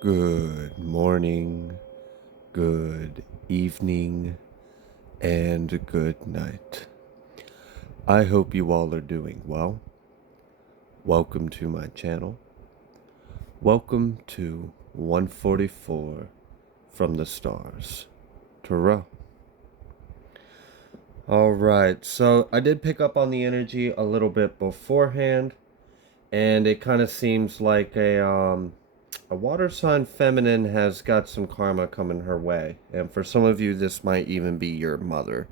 Good morning, good evening, and good night. I hope you all are doing well. Welcome to my channel. Welcome to 144 from the stars. Tarot. Alright, so I did pick up on the energy a little bit beforehand, and it kind of seems like a water sign feminine has got some karma coming her way. And for some of you, this might even be your mother.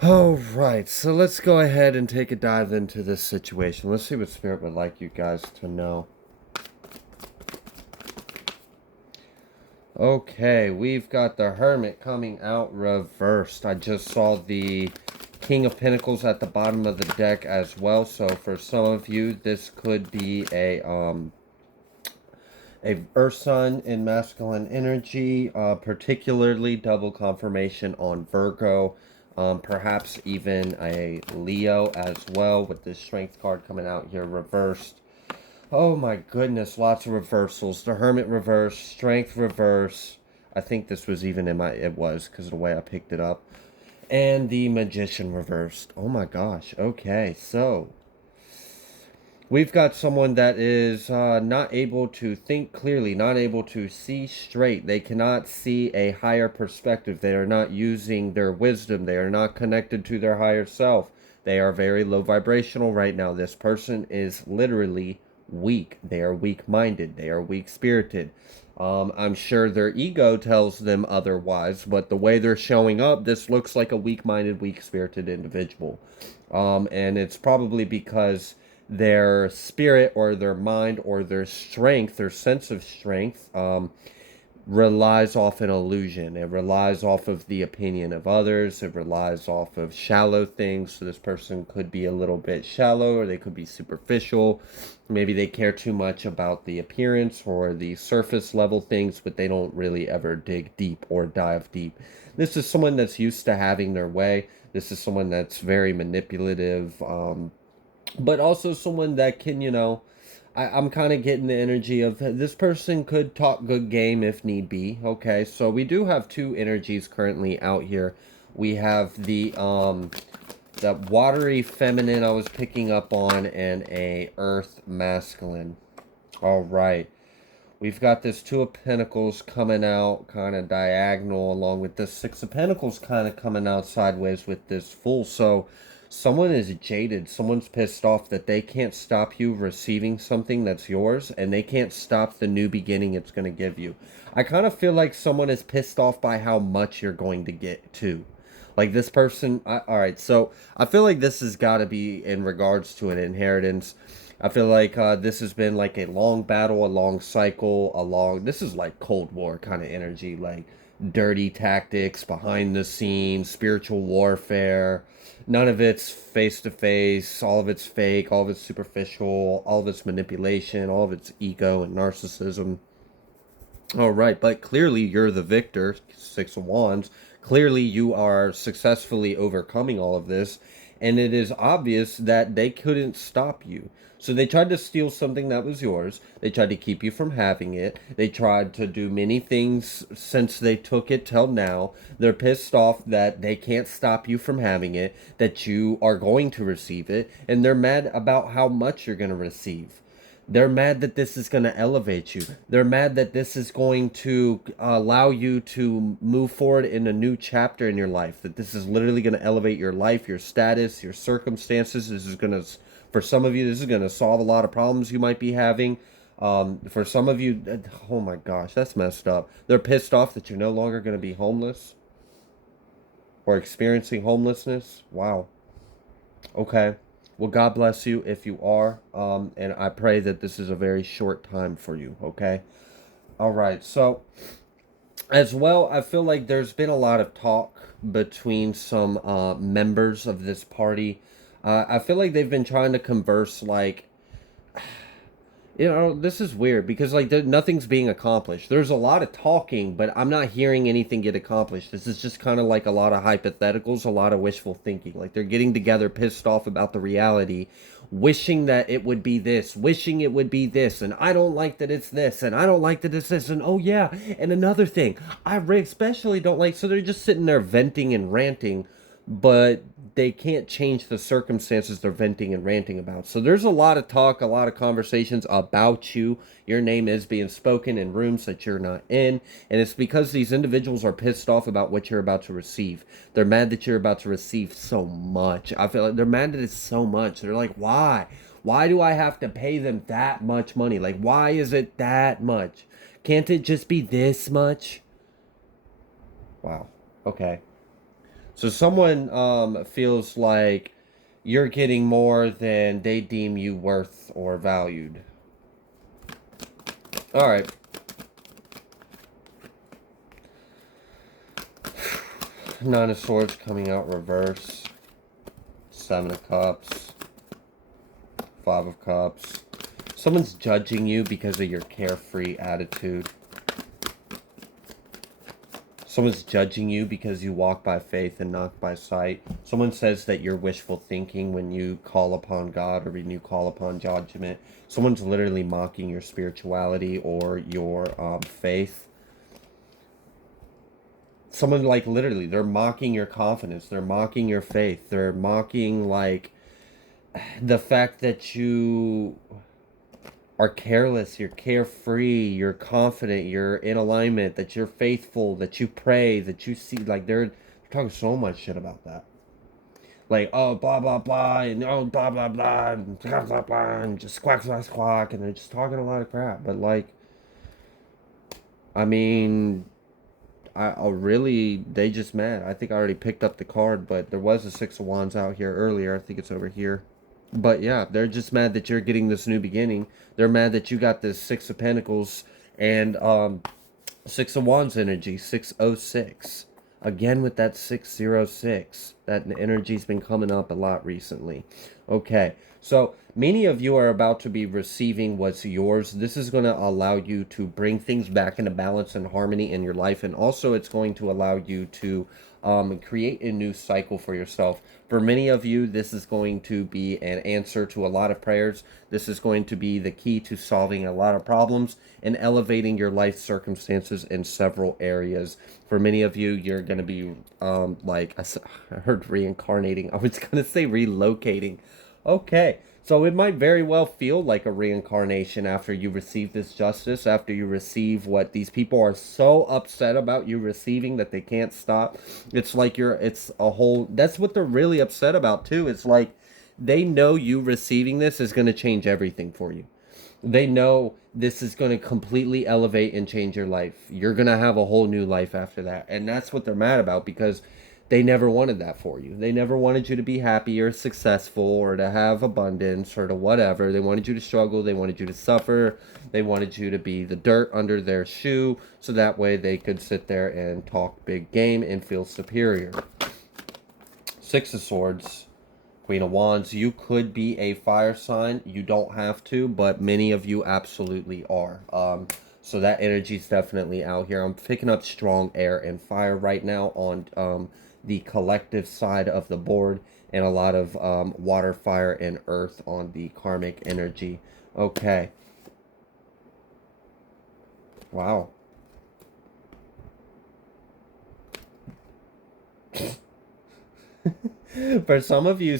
Alright, so let's go ahead and take a dive into this situation. Let's see what Spirit would like you guys to know. Okay, we've got the Hermit coming out reversed. I just saw the King of Pentacles at the bottom of the deck as well. So for some of you, this could be a Earth sign in masculine energy, particularly double confirmation on Virgo, perhaps even a Leo as well, with this Strength card coming out here reversed. Oh my goodness, lots of reversals. The Hermit reverse, Strength reverse. I think this was even in my, it was because of the way I picked it up. And the Magician reversed. Oh my gosh. Okay, so we've got someone that is not able to think clearly, not able to see straight. They cannot see a higher perspective. They are not using their wisdom. They are not connected to their higher self. They are very low vibrational right now. This person is literally weak. They are weak-minded. They are weak-spirited. I'm sure their ego tells them otherwise, but the way they're showing up, this looks like a weak-minded, weak-spirited individual. And it's probably because their spirit or their mind or their strength, their sense of strength, relies off an illusion. It relies off of the opinion of others. It relies off of shallow things. So this person could be a little bit shallow, or they could be superficial. Maybe they care too much about the appearance or the surface level things, but they don't really ever dig deep or dive deep. This is someone that's used to having their way. This is someone that's very manipulative, but also someone that can, I'm kind of getting the energy of this person could talk good game if need be. Okay, so we do have two energies currently out here. We have the watery feminine I was picking up on, and a earth masculine. All right. We've got this Two of Pentacles coming out kind of diagonal, along with this Six of Pentacles kind of coming out sideways with this Fool. So someone is jaded. Someone's pissed off that they can't stop you receiving something that's yours, and they can't stop the new beginning it's going to give you. I kind of feel like someone is pissed off by how much you're going to get too. Like this person, all right, so I feel like this has got to be in regards to an inheritance. I feel like this has been like a long battle, a long cycle, this is like Cold War kind of energy, like dirty tactics, behind the scenes, spiritual warfare. None of it's face to face, all of it's fake, all of it's superficial, all of it's manipulation, all of it's ego and narcissism. All right, but clearly you're the victor, Six of Wands. Clearly you are successfully overcoming all of this, and it is obvious that they couldn't stop you. So they tried to steal something that was yours. They tried to keep you from having it. They tried to do many things since they took it till now. They're pissed off that they can't stop you from having it, that you are going to receive it, and they're mad about how much you're going to receive. They're mad that this is going to elevate you. They're mad that this is going to allow you to move forward in a new chapter in your life. That this is literally going to elevate your life, your status, your circumstances. This is going to, for some of you, this is going to solve a lot of problems you might be having. For some of you, oh my gosh, that's messed up. They're pissed off that you're no longer going to be homeless or experiencing homelessness. Wow. Okay. Well, God bless you if you are. And I pray that this is a very short time for you. Okay. All right. So, as well, I feel like there's been a lot of talk between some members of this party. I feel like they've been trying to converse like, this is weird because like nothing's being accomplished. There's a lot of talking, but I'm not hearing anything get accomplished. This is just kind of like a lot of hypotheticals, a lot of wishful thinking. Like they're getting together pissed off about the reality wishing that it would be this, wishing it would be this, and I don't like that it's this, and I don't like that it's this, and oh yeah, and another thing, especially don't like, so they're just sitting there venting and ranting, but they can't change the circumstances they're venting and ranting about. So there's a lot of talk, a lot of conversations about you. Your name is being spoken in rooms that you're not in. And it's because these individuals are pissed off about what you're about to receive. They're mad that you're about to receive so much. I feel like they're mad that it's so much. They're like, why? Why do I have to pay them that much money? Like, why is it that much? Can't it just be this much? Wow. Okay. So someone feels like you're getting more than they deem you worth or valued. All right. Nine of Swords coming out reverse. Seven of Cups. Five of Cups. Someone's judging you because of your carefree attitude. Someone's judging you because you walk by faith and not by sight. Someone says that you're wishful thinking when you call upon God or when you call upon judgment. Someone's literally mocking your spirituality or your faith. Someone, like, literally, they're mocking your confidence. They're mocking your faith. They're mocking, like, the fact that you are careless, you're carefree, you're confident, you're in alignment, that you're faithful, that you pray, that you see, like, they're talking so much shit about that. Like, oh, blah, blah, blah, and oh, blah, blah, blah, and blah, blah, blah, and just squawk, squawk, squawk, and they're just talking a lot of crap. But, like, I mean, I really, they just mad. I think I already picked up the card, but there was a Six of Wands out here earlier. I think it's over here. But yeah, they're just mad that you're getting this new beginning. They're mad that you got this Six of Pentacles and Six of Wands energy, 606. Again with that 606. That energy's been coming up a lot recently. Okay, so many of you are about to be receiving what's yours. This is going to allow you to bring things back into balance and harmony in your life. And also it's going to allow you to create a new cycle for yourself. For many of you, this is going to be an answer to a lot of prayers. This is going to be the key to solving a lot of problems and elevating your life circumstances in several areas. For many of you, you're going to be, like, I heard reincarnating. I was going to say relocating. Okay. So it might very well feel like a reincarnation after you receive this justice, after you receive what these people are so upset about you receiving that they can't stop. It's like it's a whole, that's what they're really upset about too. It's like they know you receiving this is going to change everything for you. They know this is going to completely elevate and change your life. You're going to have a whole new life after that. And that's what they're mad about because they never wanted that for you. They never wanted you to be happy or successful or to have abundance or to whatever. They wanted you to struggle. They wanted you to suffer. They wanted you to be the dirt under their shoe so that way they could sit there and talk big game and feel superior. Six of Swords, Queen of Wands. You could be a fire sign. You don't have to, but many of you absolutely are. So that energy is definitely out here. I'm picking up strong air and fire right now on the collective side of the board, and a lot of water, fire, and earth on the karmic energy. Okay. Wow. For some of you,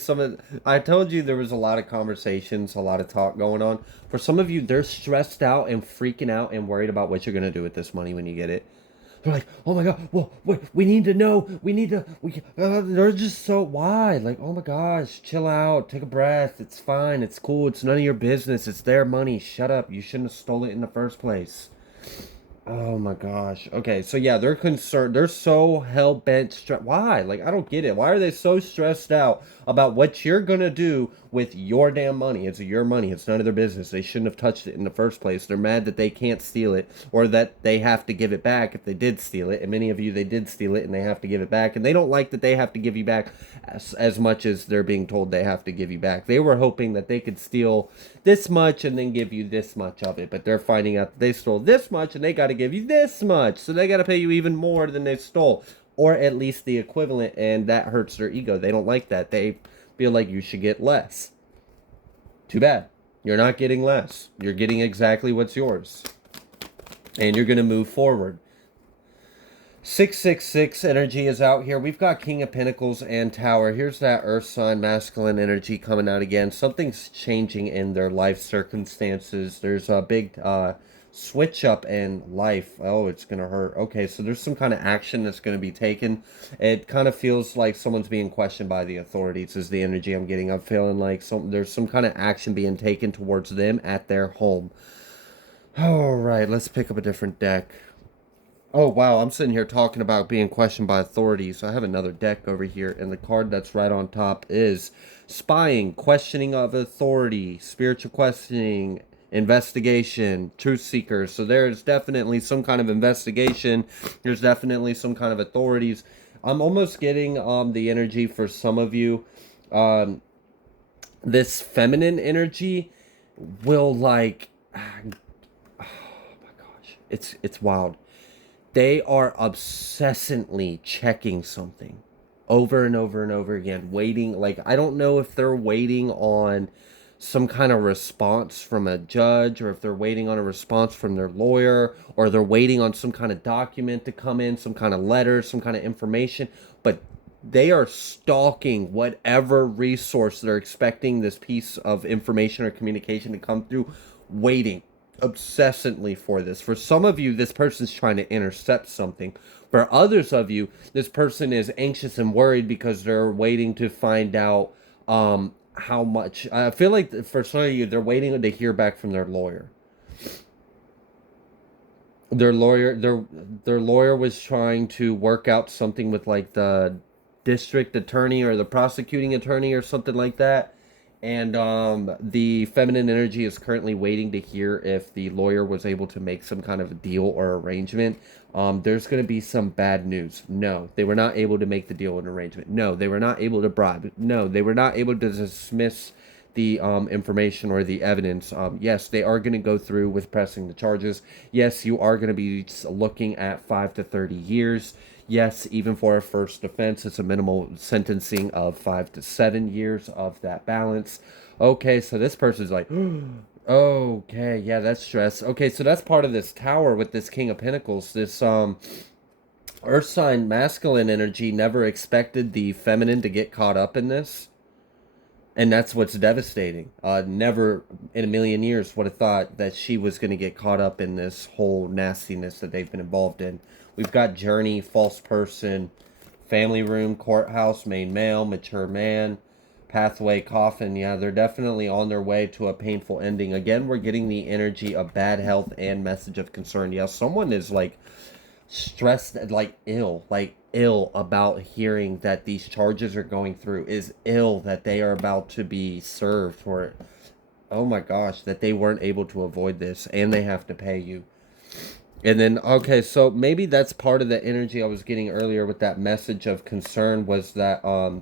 I told you there was a lot of conversations, a lot of talk going on. For some of you, they're stressed out and freaking out and worried about what you're going to do with this money when you get it. They're like, oh my God, well, we need to know. They're just so, why? Like, oh my gosh, chill out, take a breath. It's fine, it's cool, it's none of your business. It's their money. Shut up. You shouldn't have stole it in the first place. Oh my gosh. Okay, so yeah, they're concerned. They're so hell-bent. Why? Like, I don't get it. Why are they so stressed out about what you're gonna do with your damn money? It's your money. It's none of their business. They shouldn't have touched it in the first place. They're mad that they can't steal it or that they have to give it back if they did steal it. And many of you, they did steal it and they have to give it back. And they don't like that they have to give you back as much as they're being told they have to give you back. They were hoping that they could steal this much and then give you this much of it. But they're finding out that they stole this much and they got to give you this much. So they got to pay you even more than they stole. Or at least the equivalent, and that hurts their ego. They don't like that. They feel like you should get less. Too bad. You're not getting less. You're getting exactly what's yours. And you're going to move forward. 666 energy is out here. We've got King of Pentacles and Tower. Here's that Earth sign, masculine energy coming out again. Something's changing in their life circumstances. There's a big switch up in life. Oh, it's going to hurt. Okay, so there's some kind of action that's going to be taken. It kind of feels like someone's being questioned by the authorities is the energy I'm getting. I'm feeling like there's some kind of action being taken towards them at their home. All right, let's pick up a different deck. Oh, wow, I'm sitting here talking about being questioned by authorities. I have another deck over here, and the card that's right on top is Spying, Questioning of Authority, Spiritual Questioning, Investigation, Truth Seekers. So there's definitely some kind of investigation. There's definitely some kind of authorities. I'm almost getting the energy for some of you. This feminine energy will like... Oh my gosh, it's wild. They are obsessively checking something over and over and over again, waiting. Like, I don't know if they're waiting on some kind of response from a judge, or if they're waiting on a response from their lawyer, or they're waiting on some kind of document to come in, some kind of letter, some kind of information. But they are stalking whatever resource they're expecting this piece of information or communication to come through, waiting obsessively for this. For some of you, this person's trying to intercept something. For others of you, this person is anxious and worried because they're waiting to find out how much. I feel like for some of you, they're waiting to hear back from their lawyer. Their lawyer was trying to work out something with like the district attorney or the prosecuting attorney or something like that. And the feminine energy is currently waiting to hear if the lawyer was able to make some kind of a deal or arrangement. There's going to be some bad news. No, they were not able to make the deal or arrangement. No, they were not able to bribe. No, they were not able to dismiss the information or the evidence. Yes, they are going to go through with pressing the charges. Yes, you are going to be looking at 5 to 30 years. Yes, even for a first offense, it's a minimal sentencing of 5 to 7 years of that balance. Okay, so this person's like, okay, yeah, that's stress. Okay, so that's part of this tower with this King of Pentacles. This Earth sign masculine energy never expected the feminine to get caught up in this. And that's what's devastating. Never in a million years would have thought that she was going to get caught up in this whole nastiness that they've been involved in. We've got journey, false person, family room, courthouse, main male, mature man, pathway, coffin. Yeah, they're definitely on their way to a painful ending. Again, we're getting the energy of bad health and message of concern. Yeah, someone is like stressed, like ill about hearing that these charges are going through, is ill that they are about to be served for it. Oh my gosh, that they weren't able to avoid this and they have to pay you. And then, okay, so maybe that's part of the energy I was getting earlier with that message of concern, was that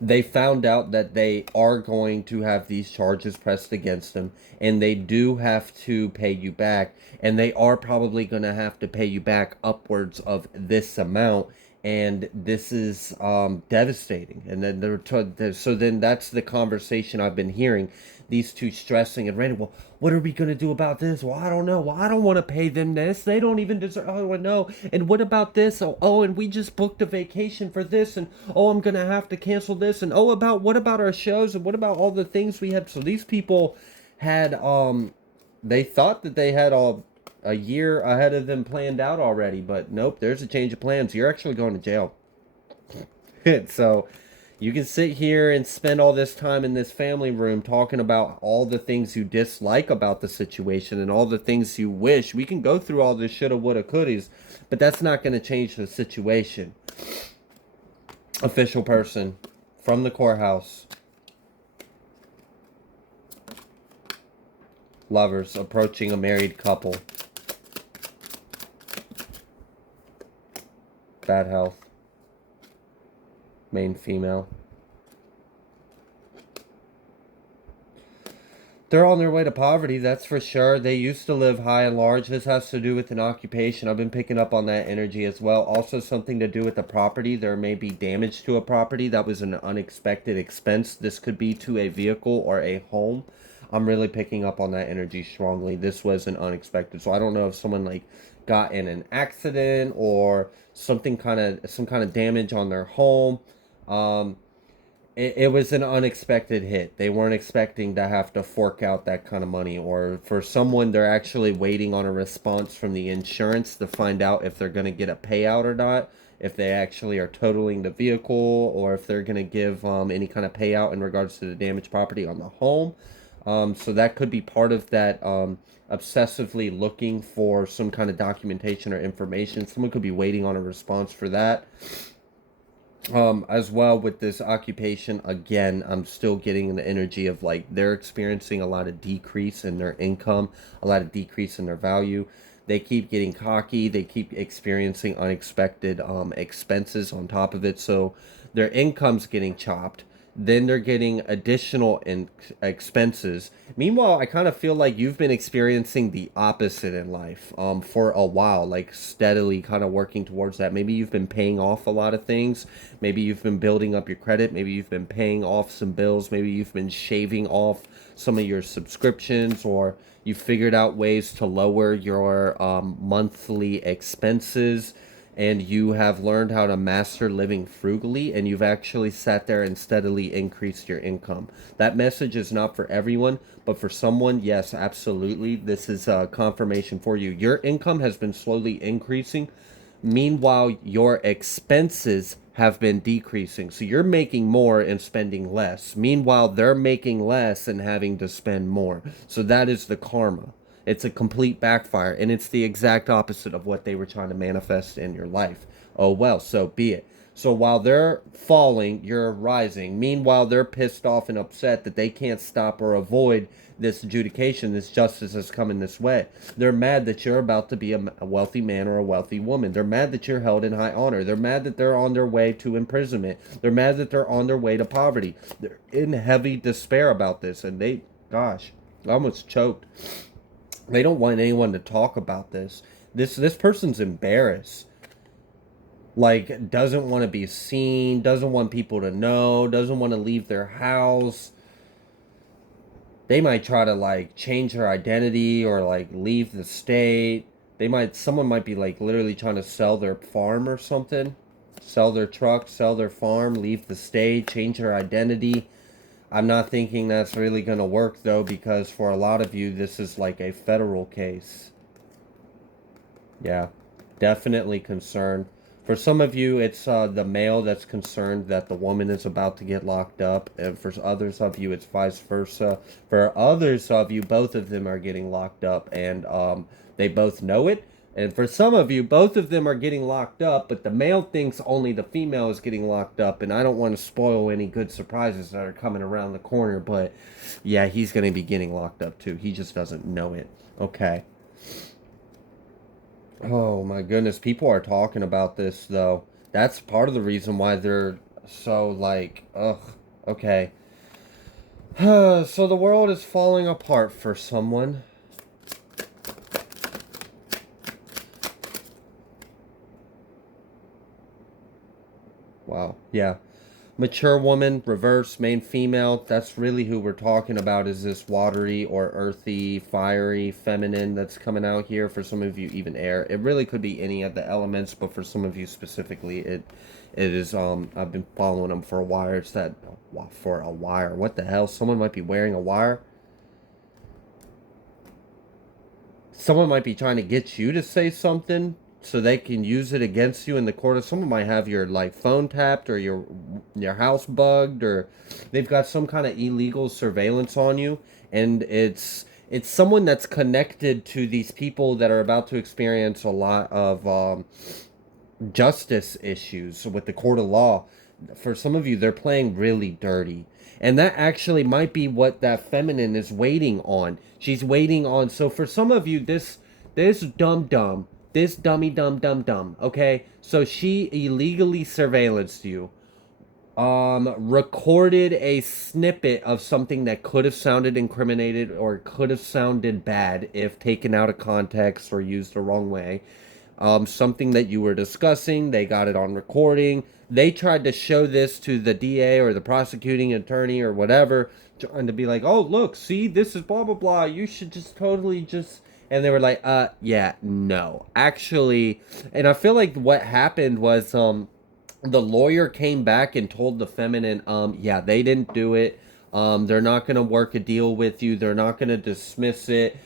they found out that they are going to have these charges pressed against them, and they do have to pay you back, and they are probably going to have to pay you back upwards of this amount. And this is devastating. And then so then that's the conversation I've been hearing, these two stressing and ranting. Well, what are we going to do about this? Well, I don't know. Well, I don't want to pay them this. They don't even deserve. Oh, no. And what about this? Oh, and we just booked a vacation for this. And oh, I'm going to have to cancel this. And oh, what about our shows? And what about all the things we had? So these people had, they thought that they had a year ahead of them planned out already, but nope, there's a change of plans. You're actually going to jail. So you can sit here and spend all this time in this family room talking about all the things you dislike about the situation and all the things you wish. We can go through all this shoulda, woulda, couldas, but that's not going to change the situation. Official person from the courthouse. Lovers approaching a married couple. Bad health. Main female. They're on their way to poverty, that's for sure. They used to live high and large. This has to do with an occupation. I've been picking up on that energy as well. Also, something to do with the property. There may be damage to a property. That was an unexpected expense. This could be to a vehicle or a home. I'm really picking up on that energy strongly. This was an unexpected. So I don't know if someone like got in an accident or something some kind of damage on their home. Um, it was an unexpected hit. They weren't expecting to have to fork out that kind of money. Or for someone, they're actually waiting on a response from the insurance to find out if they're going to get a payout or not, if they actually are totaling the vehicle, or if they're going to give any kind of payout in regards to the damaged property on the home. So that could be part of that, obsessively looking for some kind of documentation or information. Someone could be waiting on a response for that. As well with this occupation, again, I'm still getting the energy of like they're experiencing a lot of decrease in their income, a lot of decrease in their value. They keep getting cocky, they keep experiencing unexpected expenses on top of it, so their income's getting chopped. Then they're getting additional expenses. Meanwhile, I kind of feel like you've been experiencing the opposite in life for a while, like steadily kind of working towards that. Maybe you've been paying off a lot of things. Maybe you've been building up your credit. Maybe you've been paying off some bills. Maybe you've been shaving off some of your subscriptions, or you figured out ways to lower your monthly expenses, and you have learned how to master living frugally, and you've actually sat there and steadily increased your income. That message is not for everyone, but for someone, yes, absolutely. This is a confirmation for you. Your income has been slowly increasing. Meanwhile, your expenses have been decreasing. So you're making more and spending less. Meanwhile, they're making less and having to spend more. So that is the karma. It's a complete backfire, and it's the exact opposite of what they were trying to manifest in your life. Oh well, so be it. So while they're falling, you're rising. Meanwhile, they're pissed off and upset that they can't stop or avoid this adjudication, this justice that's coming this way. They're mad that you're about to be a wealthy man or a wealthy woman. They're mad that you're held in high honor. They're mad that they're on their way to imprisonment. They're mad that they're on their way to poverty. They're in heavy despair about this, and they, gosh, I almost choked. They don't want anyone to talk about this. This person's embarrassed. Like, doesn't want to be seen, doesn't want people to know, doesn't want to leave their house. They might try to like change their identity or like leave the state. Someone might be like literally trying to sell their farm or something. Sell their truck, sell their farm, leave the state, change their identity. I'm not thinking that's really going to work though, because for a lot of you, this is like a federal case. Yeah, definitely concerned. For some of you, it's the male that's concerned that the woman is about to get locked up. And for others of you, it's vice versa. For others of you, both of them are getting locked up, and they both know it. And for some of you, both of them are getting locked up, but the male thinks only the female is getting locked up. And I don't want to spoil any good surprises that are coming around the corner, but yeah, he's going to be getting locked up too. He just doesn't know it. Okay. Oh my goodness, people are talking about this though. That's part of the reason why they're so like, ugh, okay. So the world is falling apart for someone. Wow, yeah. Mature woman, reverse, main female. That's really who we're talking about, is this watery or earthy, fiery, feminine that's coming out here. For some of you, even air. It really could be any of the elements, but for some of you specifically, it is, I've been following them for a while. It's that, for a wire. What the hell? Someone might be wearing a wire. Someone might be trying to get you to say something so they can use it against you in the court. Of someone might have your like phone tapped, or your house bugged, or they've got some kind of illegal surveillance on you, and it's someone that's connected to these people that are about to experience a lot of justice issues with the court of law. For some of you, they're playing really dirty. And that actually might be what that feminine is waiting on. She's waiting on. So for some of you, this dumb, this dummy dumb, okay? So she illegally surveillanced you. recorded a snippet of something that could have sounded incriminated or could have sounded bad if taken out of context or used the wrong way. Something that you were discussing, they got it on recording. They tried to show this to the DA or the prosecuting attorney or whatever, trying to be like, oh, look, see, this is blah, blah, blah. You should just totally just. And they were like, yeah, no. Actually, and I feel like what happened was, the lawyer came back and told the feminine, yeah, they didn't do it. They're not going to work a deal with you. They're not going to dismiss it.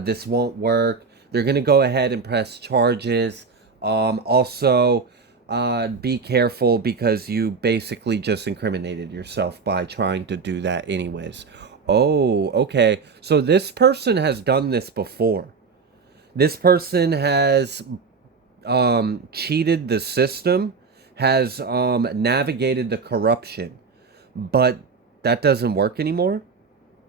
This won't work. They're going to go ahead and press charges. Also, be careful because you basically just incriminated yourself by trying to do that anyways. Oh, okay. So this person has done this before. This person has cheated the system, has navigated the corruption, but that doesn't work anymore.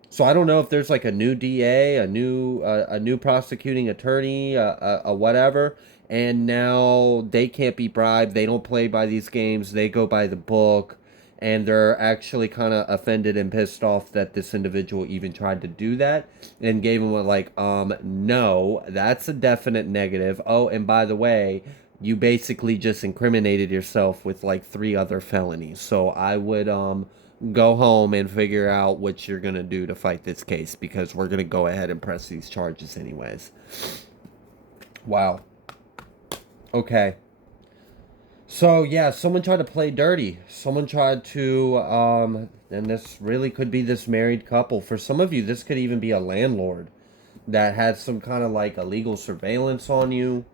So I don't know if there's like a new DA, a new prosecuting attorney, a whatever, and now they can't be bribed. They don't play by these games. They go by the book, and they're actually kind of offended and pissed off that this individual even tried to do that, and gave him a like, no, that's a definite negative. Oh, and by the way, you basically just incriminated yourself with like 3 other felonies. So I would go home and figure out what you're going to do to fight this case, because we're going to go ahead and press these charges anyways. Wow. Okay. So, yeah, someone tried to play dirty. Someone tried to, and this really could be this married couple. For some of you, this could even be a landlord that had some kind of like illegal surveillance on you,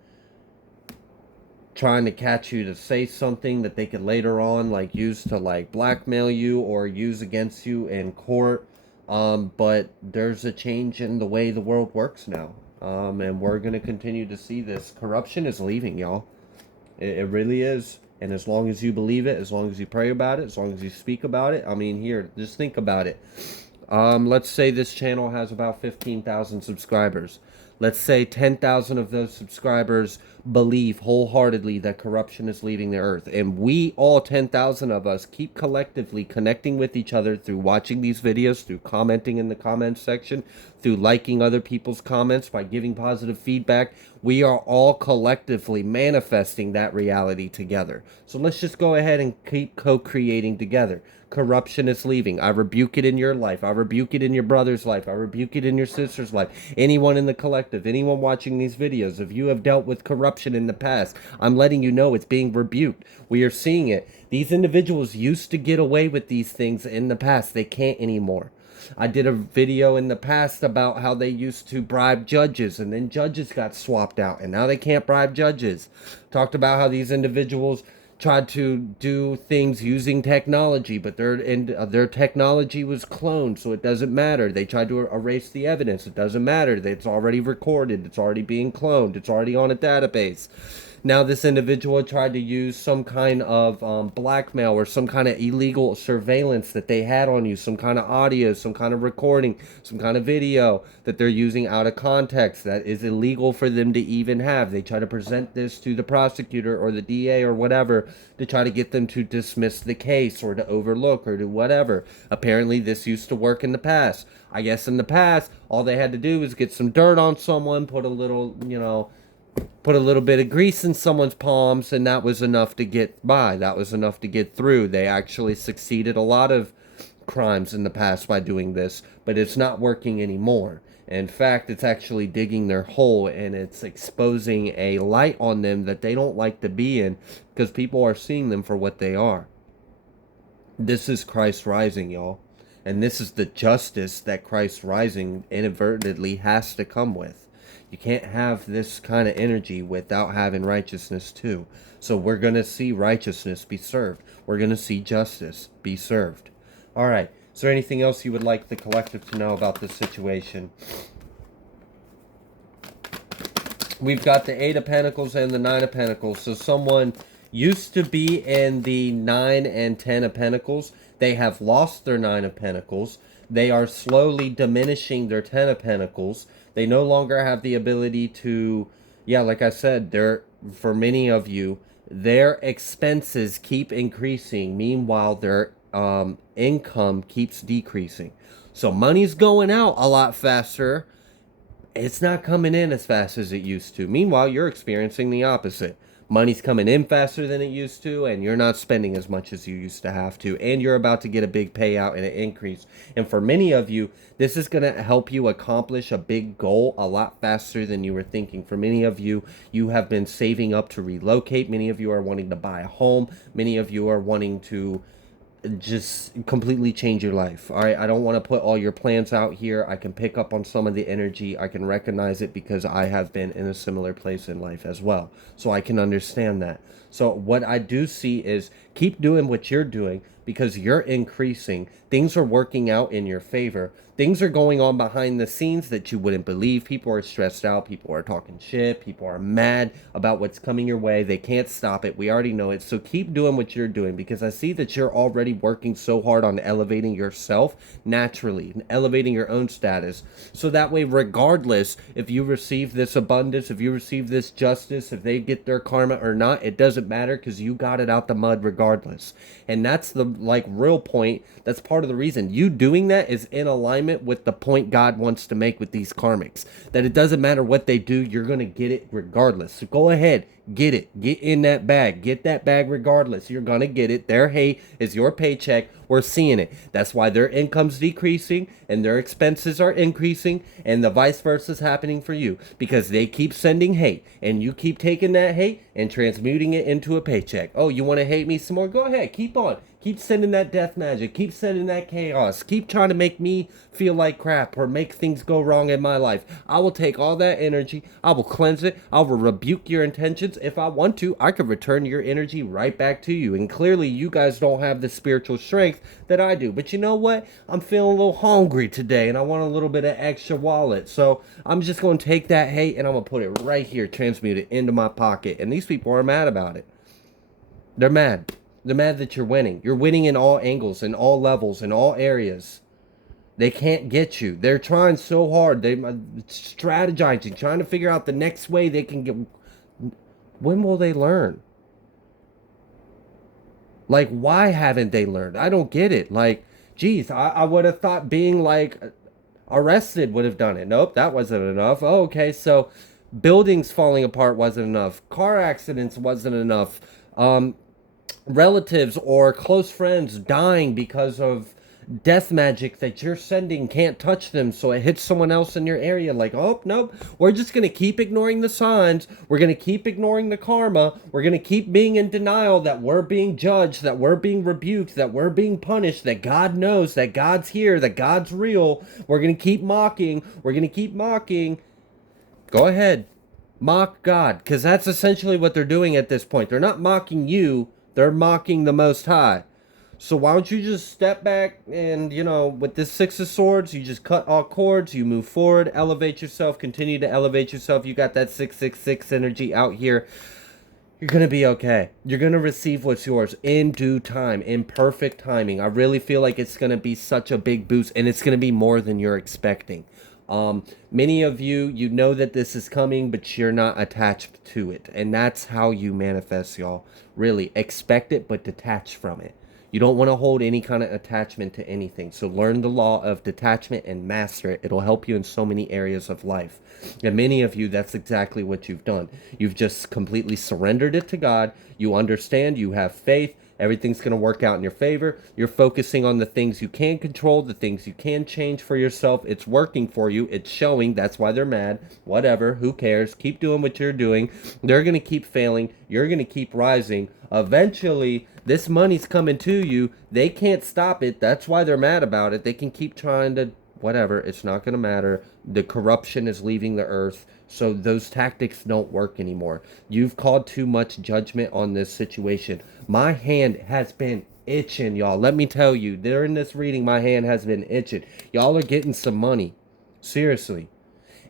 trying to catch you to say something that they could later on like use to like blackmail you or use against you in court. But there's a change in the way the world works now, and we're going to continue to see this. Corruption is leaving, y'all. It really is. And as long as you believe it, as long as you pray about it, as long as you speak about it, I mean, here, just think about it. Let's say this channel has about 15,000 subscribers. Let's say 10,000 of those subscribers believe wholeheartedly that corruption is leaving the earth. And we, all 10,000 of us, keep collectively connecting with each other through watching these videos, through commenting in the comments section, through liking other people's comments, by giving positive feedback. We are all collectively manifesting that reality together. So let's just go ahead and keep co-creating together. Corruption is leaving. I rebuke it in your life. I rebuke it in your brother's life. I rebuke it in your sister's life. Anyone in the collective, anyone watching these videos, if you have dealt with corruption in the past, I'm letting you know it's being rebuked. We are seeing it. These individuals used to get away with these things in the past. They can't anymore. I did a video in the past about how they used to bribe judges, and then judges got swapped out, and now they can't bribe judges. Talked about how these individuals tried to do things using technology, but their technology was cloned, so it doesn't matter. They tried to erase the evidence. It doesn't matter. It's already recorded. It's already being cloned. It's already on a database. Now this individual tried to use some kind of blackmail or some kind of illegal surveillance that they had on you, some kind of audio, some kind of recording, some kind of video that they're using out of context that is illegal for them to even have. They try to present this to the prosecutor or the DA or whatever to try to get them to dismiss the case or to overlook or to whatever. Apparently this used to work in the past. I guess in the past, all they had to do was get some dirt on someone, put a little, put a little bit of grease in someone's palms, and that was enough to get by. That was enough to get through. They actually succeeded a lot of crimes in the past by doing this, but it's not working anymore. In fact, it's actually digging their hole, and it's exposing a light on them that they don't like to be in, because people are seeing them for what they are. This is Christ rising, y'all. And this is the justice that Christ rising inadvertently has to come with. You can't have this kind of energy without having righteousness too. So we're going to see righteousness be served. We're going to see justice be served. All right. Is there anything else you would like the collective to know about this situation? We've got the 8 of Pentacles and the 9 of Pentacles. So someone used to be in the 9 and 10 of Pentacles. They have lost their 9 of Pentacles. They are slowly diminishing their 10 of Pentacles. They no longer have the ability to, yeah, like I said, for many of you, their expenses keep increasing. Meanwhile, their income keeps decreasing. So money's going out a lot faster. It's not coming in as fast as it used to. Meanwhile, you're experiencing the opposite. Money's coming in faster than it used to, and you're not spending as much as you used to have to, and you're about to get a big payout and an increase. And for many of you, this is going to help you accomplish a big goal a lot faster than you were thinking. For many of you, you have been saving up to relocate. Many of you are wanting to buy a home. Many of you are wanting to just completely change your life. All right, I don't want to put all your plans out here. I can pick up on some of the energy. I can recognize it because I have been in a similar place in life as well, so I can understand that. So what I do see is keep doing what you're doing, because you're increasing. Things are working out in your favor. Things are going on behind the scenes that you wouldn't believe. People are stressed out. People are talking shit. People are mad about what's coming your way. They can't stop it. We already know it. So keep doing what you're doing, because I see that you're already working so hard on elevating yourself naturally and elevating your own status. So that way, regardless if you receive this abundance, if you receive this justice, if they get their karma or not, it doesn't matter, because you got it out the mud regardless. And that's the real point. That's part of the reason you doing that is in alignment with the point God wants to make with these karmics, that it doesn't matter what they do, you're going to get it regardless. So go ahead, get it, get in that bag, get that bag regardless. You're going to get it. Their hate is your paycheck. We're seeing it. That's why their income's decreasing and their expenses are increasing, and the vice versa is happening for you, because they keep sending hate and you keep taking that hate and transmuting it into a paycheck. Oh, you want to hate me some more? Go ahead, keep on. Keep sending that death magic. Keep sending that chaos. Keep trying to make me feel like crap or make things go wrong in my life. I will take all that energy. I will cleanse it. I will rebuke your intentions. If I want to, I could return your energy right back to you. And clearly, you guys don't have the spiritual strength that I do. But you know what? I'm feeling a little hungry today, and I want a little bit of extra wallet. So I'm just going to take that hate, and I'm going to put it right here, transmute it into my pocket. And these people are mad about it. They're mad. They're mad that you're winning. You're winning in all angles, in all levels, in all areas. They can't get you. They're trying so hard. They're strategizing, trying to figure out the next way they can get. When will they learn? Like, why haven't they learned? I don't get it. Like, geez, I would have thought being arrested would have done it. Nope, that wasn't enough. Oh, okay, so buildings falling apart wasn't enough. Car accidents wasn't enough. Relatives or close friends dying because of death magic that you're sending can't touch them, so it hits someone else in your area. Like, oh, nope, we're just going to keep ignoring the signs. We're going to keep ignoring the karma. We're going to keep being in denial that we're being judged, that we're being rebuked, that we're being punished, that God knows, that God's here, that God's real. We're going to keep mocking. We're going to keep mocking. Go ahead. Mock God, because that's essentially what they're doing at this point. They're not mocking you. They're mocking the Most High. So why don't you just step back and, with this Six of Swords, you just cut all cords, you move forward, elevate yourself, continue to elevate yourself. You got that 666 energy out here. You're going to be okay. You're going to receive what's yours in due time, in perfect timing. I really feel like it's going to be such a big boost, and it's going to be more than you're expecting. Many of you, you know that this is coming, but you're not attached to it. And that's how you manifest, y'all. Really, expect it, but detach from it. You don't want to hold any kind of attachment to anything. So learn the law of detachment and master it. It'll help you in so many areas of life. And many of you, that's exactly what you've done. You've just completely surrendered it to God. You understand, you have faith. Everything's going to work out in your favor. You're focusing on the things you can control, the things you can change for yourself. It's working for you. It's showing. That's why they're mad. Whatever. Who cares? Keep doing what you're doing. They're going to keep failing. You're going to keep rising. Eventually, this money's coming to you. They can't stop it. That's why they're mad about it. They can keep trying to, whatever. It's not going to matter. The corruption is leaving the earth. So those tactics don't work anymore. You've called too much judgment on this situation. My hand has been itching, y'all. Let me tell you, during this reading, my hand has been itching. Y'all are getting some money. Seriously.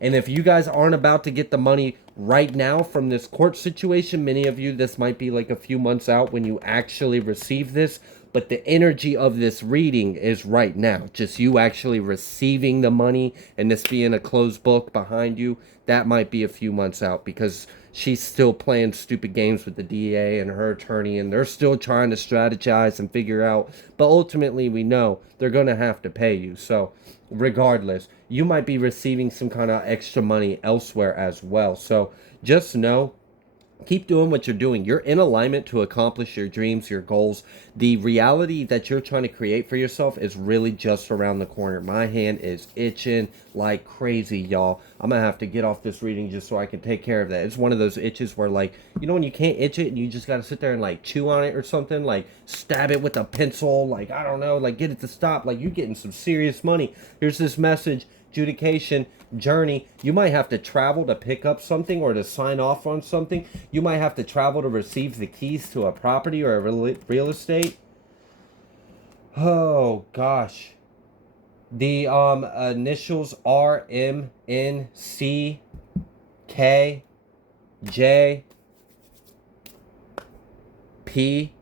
And if you guys aren't about to get the money right now from this court situation, many of you, this might be like a few months out when you actually receive this. But the energy of this reading is right now. Just you actually receiving the money and this being a closed book behind you, that might be a few months out, because she's still playing stupid games with the DA and her attorney, and they're still trying to strategize and figure out. But ultimately, we know they're going to have to pay you. So regardless, you might be receiving some kind of extra money elsewhere as well. So just know, keep doing what you're doing. You're in alignment to accomplish your dreams, your goals. The reality that you're trying to create for yourself is really just around the corner. My hand is itching like crazy, y'all. I'm gonna have to get off this reading just so I can take care of that. It's one of those itches where, like, you know, when you can't itch it and you just gotta sit there and like chew on it or something, like stab it with a pencil, like, I don't know, like get it to stop. Like, you're getting some serious money. Here's this message: adjudication, journey. You might have to travel to pick up something or to sign off on something. You might have to travel to receive the keys to a property or a real estate. Oh gosh. The initials are M N C K J P.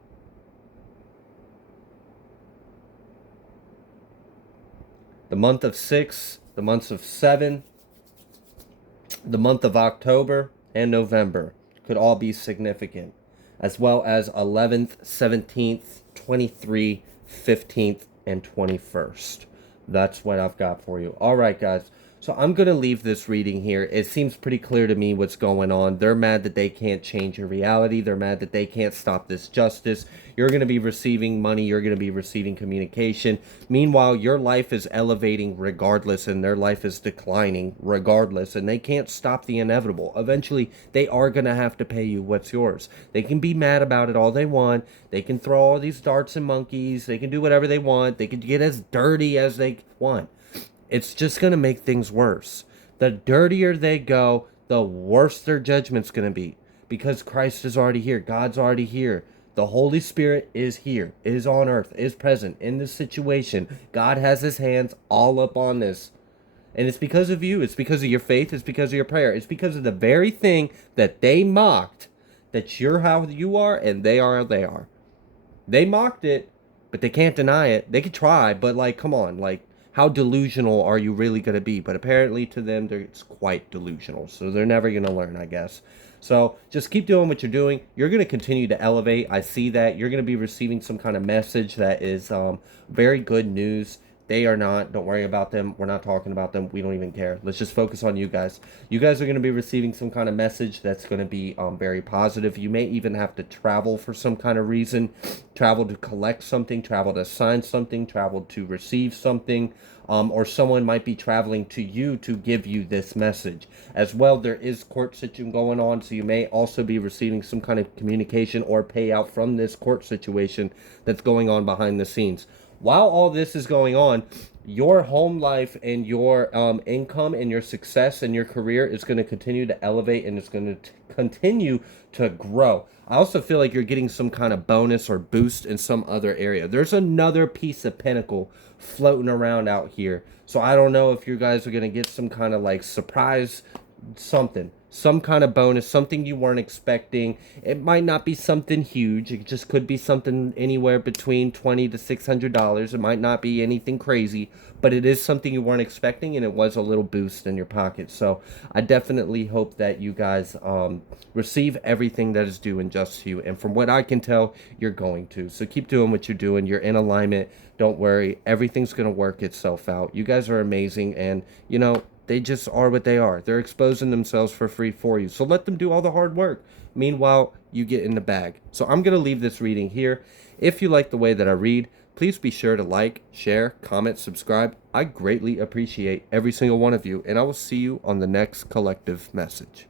The month of 6, the months of 7, the month of October and November could all be significant, as well as 11th, 17th, 23, 15th, and 21st. That's what I've got for you. All right, guys. So I'm going to leave this reading here. It seems pretty clear to me what's going on. They're mad that they can't change your reality. They're mad that they can't stop this justice. You're going to be receiving money. You're going to be receiving communication. Meanwhile, your life is elevating regardless, and their life is declining regardless, and they can't stop the inevitable. Eventually, they are going to have to pay you what's yours. They can be mad about it all they want. They can throw all these darts and monkeys. They can do whatever they want. They can get as dirty as they want. It's just going to make things worse. The dirtier they go, the worse their judgment's going to be. Because Christ is already here. God's already here. The Holy Spirit is here, is on earth, is present in this situation. God has his hands all up on this. And it's because of you. It's because of your faith. It's because of your prayer. It's because of the very thing that they mocked, that you're how you are and they are how they are. They mocked it, but they can't deny it. They could try, but like, come on, like, how delusional are you really going to be? But apparently to them, it's quite delusional. So they're never going to learn, I guess. So just keep doing what you're doing. You're going to continue to elevate. I see that. You're going to be receiving some kind of message that is very good news. They are not. Don't worry about them. We're not talking about them. We don't even care. Let's just focus on you guys. You guys are going to be receiving some kind of message that's going to be very positive. You may even have to travel for some kind of reason. Travel to collect something. Travel to sign something. Travel to receive something. Or someone might be traveling to you to give you this message. As well, there is court situation going on, so you may also be receiving some kind of communication or payout from this court situation that's going on behind the scenes. While all this is going on, your home life and your income and your success and your career is going to continue to elevate, and it's going to continue to grow. I also feel like you're getting some kind of bonus or boost in some other area. There's another piece of pinnacle floating around out here. So I don't know if you guys are going to get some kind of like surprise something. Some kind of bonus, something you weren't expecting. It might not be something huge. It just could be something anywhere between $20 to $600. It might not be anything crazy, but it is something you weren't expecting, and it was a little boost in your pocket. So I definitely hope that you guys receive everything that is due and just to you. And from what I can tell, you're going to. So keep doing what you're doing. You're in alignment. Don't worry. Everything's going to work itself out. You guys are amazing, and, you know, they just are what they are. They're exposing themselves for free for you. So let them do all the hard work. Meanwhile, you get in the bag. So I'm going to leave this reading here. If you like the way that I read, please be sure to like, share, comment, subscribe. I greatly appreciate every single one of you. And I will see you on the next collective message.